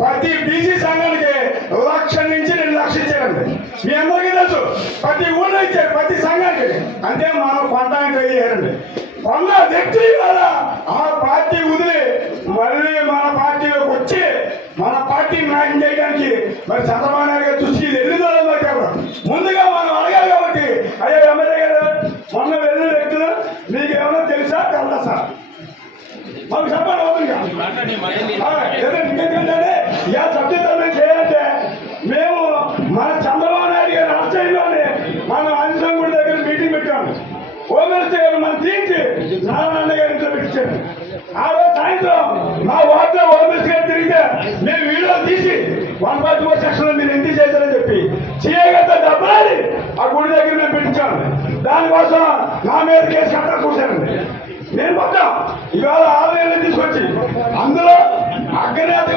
ప్రతి బీసీ సంఘానికి 1,00,000 నుంచి 2 లక్షలు ఇచ్చారండి. మీ అందరికీ తెలుసు. ప్రతి ఊళ్ళో ఇచ్చారు, ప్రతి సంఘానికి. అంటే మనం కొనడానికి ట్రై చేయాలండి. కొన్న వ్యక్తి కదా ఆ పార్టీ వదిలి మళ్ళీ మన పార్టీలోకి వచ్చి మన పార్టీ న్యాయం చేయడానికి మరి చంద్రబాబు నాయుడు గారు దృష్టికి వెళ్ళిందో చెప్పడం ముందుగా మనం అడగాలి. కాబట్టి అయ్యా ఎమ్మెల్యే గారు, మొన్న వెళ్ళిన వ్యక్తులు మీకు ఏమైనా తెలుసా తెలదా సార్? మాకు చెప్పండి అవుతుందిగా. ఎందుకంటే ఇలా సభ్యత్వం చేయాలంటే మేము మన చంద్రబాబు నాయుడు గారి ఆశ్రయంలోనే మన ఆంజనేయ గుడి దగ్గర మీటింగ్ పెట్టాము. హోమ్ మినిస్టర్ గారు మనం తీర్చి నారాయణ గారి ఇంట్లో పెట్టించారు. ఆ రోజు సాయంత్రం మా వార్డులో హోమ్ మినిస్టర్ గారు తిరిగితే మేము వీడియో తీసి 144 సెక్షన్ మీరు ఎందుకు చేశారని చెప్పి చేయగల డబ్బులని ఆ గుడి దగ్గర మేము పెట్టించాము. దానికోసం నా మీద కేసు కట్టా చూశానండి. నేను మొత్తం ఇవాళ 6 నెలలు తీసుకొచ్చి అందులో అగ్రనేత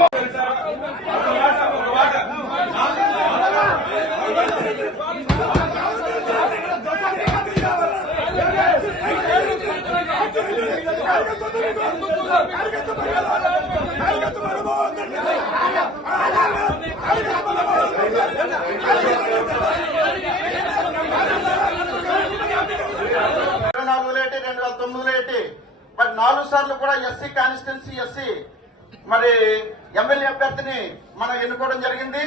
మరి 4 సార్లు కూడా ఎస్సీ కాన్స్టిట్యున్సీ ఎస్సీ మరి ఎమ్మెల్యే అభ్యర్థిని మనం ఎన్నుకోవడం జరిగింది.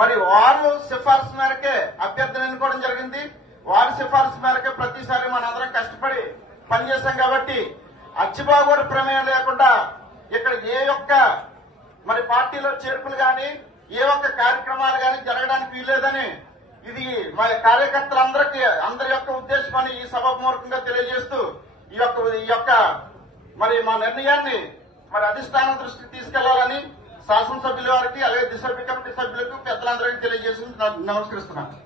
మరి వారు సిఫార్సు మేరకే అభ్యర్థిని ఎన్నుకోవడం జరిగింది. వారి సిఫార్సు మేరకే ప్రతిసారి మనందరం కష్టపడి పనిచేశాం. కాబట్టి అచ్చిబాబు ప్రమేయం లేకుండా ఇక్కడ ఏ ఒక్క మరి పార్టీలో చేర్పులు కానీ ఏ ఒక్క కార్యక్రమాలు కానీ జరగడానికి వీల్లేదని ఇది మా కార్యకర్తలందరికీ అందరి యొక్క ఉద్దేశమని ఈ సభాపూర్వకంగా తెలియజేస్తూ ఈ యొక్క మరి మా నిర్ణయాన్ని మరి అధిష్టానం దృష్టికి తీసుకెళ్లాలని శాసనసభ్యుల వారికి అలాగే దిశభ్య కమిటీ సభ్యులకు పెద్దలందరికీ తెలియజేసి నమస్కరిస్తున్నాను.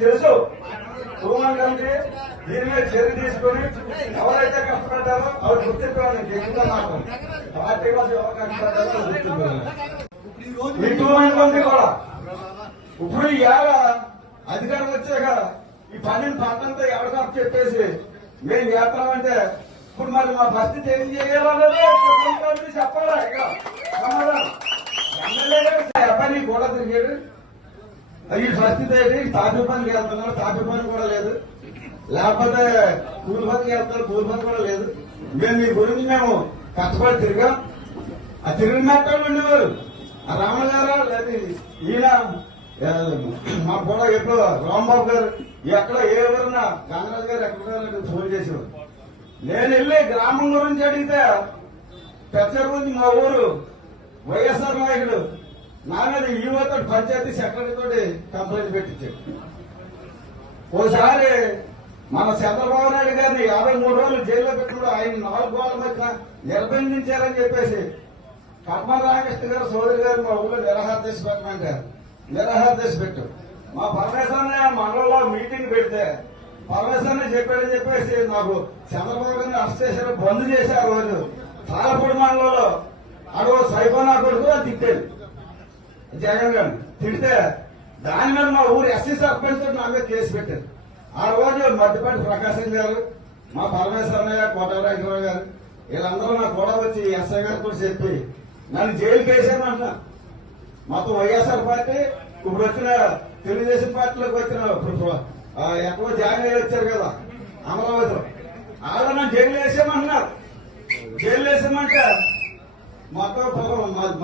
తెలుసు హోమాన్ కమిటీ దీని మీద చర్య తీసుకుని ఎవరైతే కష్టపడ్డారో അവർ గుర్తించాలని మాత్రం పార్టీ కోసం ఎవరు కష్టపడ్డారో గుర్తించాలి. ఈ హోమాన్ కమిటీ కూడా ఇప్పుడు ఇవాళ అధికారం వచ్చాక ఈ పనిని పంతంతా ఎవరికో చెప్పేసి మేము చేస్తామంటే ఇప్పుడు మరి మా పరిస్థితి ఏం చేయాలన్నది చెప్పాలా? ఇక్కడ సమాధానం ఎమ్మెల్యే పని కూడా తిరిగాడు. ఈ పరిస్థితి ఏంటి? తాపీ పనికి వెళ్తున్నారు, తాపీ పని కూడా లేదు. లేకపోతే కూలి పనికి వెళ్తున్నారు, కూలి పని కూడా లేదు. మేము మీ గురించి మేము కష్టపడి తిరిగాం. ఆ తిరిగినట్టు ఉండేవారు ఆ రామణ గారు లేదా ఈయన మా కూడా ఎప్పుడు రాంబాబు గారు ఎక్కడ ఎవరన్నా గంగరాజు గారు ఎక్కడ ఫోన్ చేసేవారు. నేను వెళ్ళి గ్రామం గురించి అడిగితే పెద్ద గురించి మా ఊరు వైఎస్ఆర్ నాయకుడు నా మీద ఈవోతో పంచాయతీ సెక్రటరీ తోటి కంప్లైంట్ పెట్టించాడు. ఓసారి మన చంద్రబాబు నాయుడు గారిని 53 రోజులు జైల్లో పెట్టినప్పుడు ఆయన 4 గోడల మధ్య నిర్బంధించారని చెప్పేసి కర్మ రామకృష్ణ గారు సోదరి గారు మా ఊళ్ళో నిరాహార దీక్ష పెట్టమంటారు. నిరాహార దీక్ష పెట్టు మా పరమేశ్వరని మండలంలో మీటింగ్ పెడితే పరమేశ్వరని చెప్పాడని చెప్పేసి నాకు చంద్రబాబు గారిని అరెస్ట్ చేశారు, బంద్ చేశారు. రోజు తాళపూడి మండలంలో అడుగు సైబోనా కొడుకు అని తిట్టాడు జగన్ గారిని. తిడితే దాని మీద మా ఊరు ఎస్సీ సర్పంచ్ నా మీద కేసు పెట్టారు. ఆ రోజు మధ్యపాటి ప్రకాశం గారు, మా పరమేశ్వరయ్య, కోటరాజరావు గారు వీళ్ళందరూ నాకు కూడా వచ్చి ఎస్ఐ గారు కూడా చెప్పి నన్ను జైలుకి వేసామంటున్నా. మొత్తం వైఎస్ఆర్ పార్టీ ఇప్పుడు వచ్చిన తెలుగుదేశం పార్టీలోకి వచ్చిన ఎక్కడో జాయిన్ అయ్యి వచ్చారు కదా అమరావతిలో, వాళ్ళు నన్ను జైలు వేసామంటున్నారు. జైలు వేసామంటే మొత్తం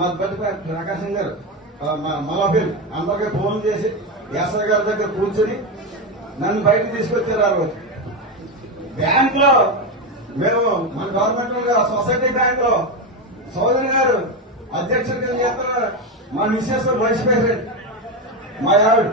మధ్యపాటి ప్రకాశం గారు మలబిల్ అందరికీ ఫోన్ చేసి ఎస్ఐ గారి దగ్గర కూర్చొని నన్ను బయటకు తీసుకొచ్చారు. ఆ రోజు బ్యాంక్ లో మేము మన గవర్నమెంట్ సొసైటీ బ్యాంక్ లో సోదరి గారు అధ్యక్షుడిగా చేస్తారు. మా మిస్సెస్ వైస్ ప్రెసిడెంట్ మా ఆవిడ